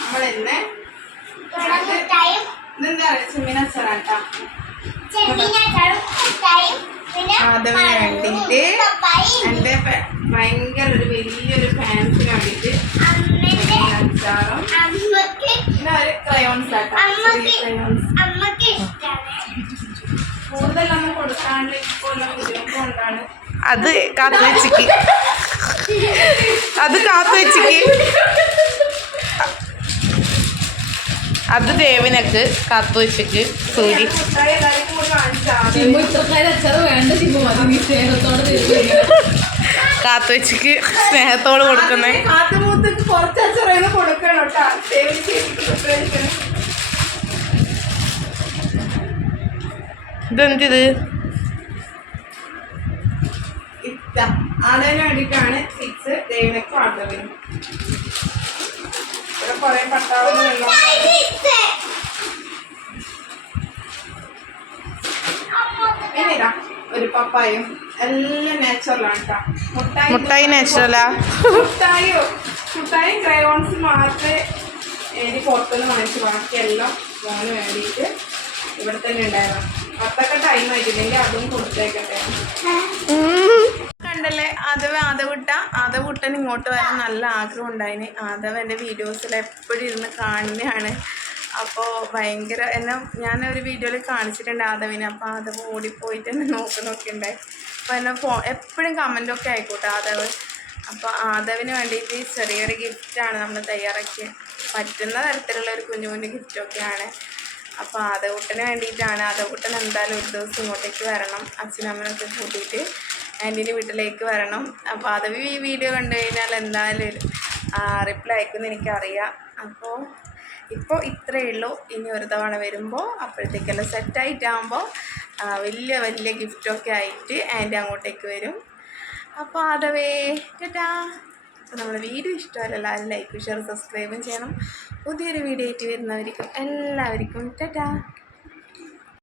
നമ്മളിന്ന് ഇതെന്താ പറയുക ചെമ്മീനച്ചാറാട്ടാ. അതിന് വേണ്ടിയിട്ട് എൻ്റെ ഭയങ്കര ഒരു വലിയൊരു ഫാൻസിന് വേണ്ടിയിട്ട് അച്ചാറും പിന്നെ ഒരു ക്രയോൺസ് ആട്ടോ. കൂടുതലൊന്നും കൊടുക്കാണ്ട് ഇപ്പോൾ ബുദ്ധിമുട്ട് കൊണ്ടാണ് അത് കാത്തു വെച്ചിക്ക്. അത് ദേവിനക്ക് കാത്തു വെച്ചിക്ക്. സൂര്യ കാത്തു വെച്ചിക്ക് സ്നേഹത്തോട് കൊടുക്കുന്നേ. കുറച്ച് അച്ചറന്ന് കൊടുക്കണം ഇതെന്തിത്? അതിന് വേണ്ടിയിട്ടാണ് 6 ദേവിനൊക്കെ ആട്ടവരും. ഇവിടെ കുറെ പട്ടാളുകളുള്ള ഇനിതാ ഒരു പപ്പായും എല്ലാം നാച്ചുറലാണ് കേട്ടോ. മുട്ടായി നാച്ചുറലാ? മുട്ടായും ക്രയോൺസ് മാത്രമേ എനിക്ക് പുറത്തുനിന്ന് വാങ്ങിച്ചു. ബാക്കിയെല്ലാം മോന് വേണ്ടിയിട്ട് ഇവിടെ തന്നെ ഉണ്ടായിരുന്നു. അതൊക്കെ ടൈം ആയിട്ടില്ലെങ്കിൽ അതും കൊടുത്തേക്കട്ടെ. കണ്ടല്ലേ ആദവുട്ടൻ ഇങ്ങോട്ട് വരാൻ നല്ല ആഗ്രഹം ഉണ്ടായിന്. ആദവ് എൻ്റെ വീഡിയോസിൽ എപ്പോഴും ഇരുന്ന് കാണുന്നതാണ്. അപ്പോൾ ഭയങ്കര ഞാനൊരു വീഡിയോയിൽ കാണിച്ചിട്ടുണ്ട് ആദവിനെ. അപ്പോൾ ആദവ് ഓടിപ്പോയിട്ട് എന്നെ നോക്കുന്നൊക്കെ ഉണ്ടായി. അപ്പോൾ എന്നെ എപ്പോഴും കമൻറ്റൊക്കെ ആയിക്കോട്ടെ ആദവ്. അപ്പോൾ ആദവിന് വേണ്ടിയിട്ട് ചെറിയൊരു ഗിഫ്റ്റാണ് നമ്മൾ തയ്യാറാക്കി. പറ്റുന്ന തരത്തിലുള്ള ഒരു കുഞ്ഞു കുഞ്ഞു ഗിഫ്റ്റൊക്കെയാണ്. അപ്പോൾ ആദവുട്ടന് വേണ്ടിയിട്ടാണ്. ആദവുട്ടൻ എന്തായാലും ഒരു ദിവസം ഇങ്ങോട്ടേക്ക് വരണം. അച്ഛനമ്മനൊക്കെ കൂട്ടിയിട്ട് ആൻറ്റീൻ്റെ വീട്ടിലേക്ക് വരണം. അപ്പോൾ ആദവ് ഈ വീഡിയോ കണ്ടു കഴിഞ്ഞാൽ എന്തായാലും റിപ്ലൈ അയക്കുമെന്ന് എനിക്കറിയാം. അപ്പോൾ ഇപ്പോൾ ഇത്രയേ ഉള്ളൂ. ഇനി ഒരു തവണ വരുമ്പോൾ അപ്പോഴത്തേക്കെല്ലാം സെറ്റായിട്ടാകുമ്പോൾ വലിയ വലിയ ഗിഫ്റ്റൊക്കെ ആയിട്ട് ആൻറ്റി അങ്ങോട്ടേക്ക് വരും. അപ്പോൾ ആദവേ ടാറ്റാ. അപ്പോൾ നമ്മുടെ വീഡിയോ ഇഷ്ടമല്ല എല്ലാവരും ലൈക്ക് ഷെയർ സബ്സ്ക്രൈബും ചെയ്യണം. പുതിയൊരു വീഡിയോ ആയിട്ട് വരുന്നവർക്കും എല്ലാവർക്കും ടാറ്റാ.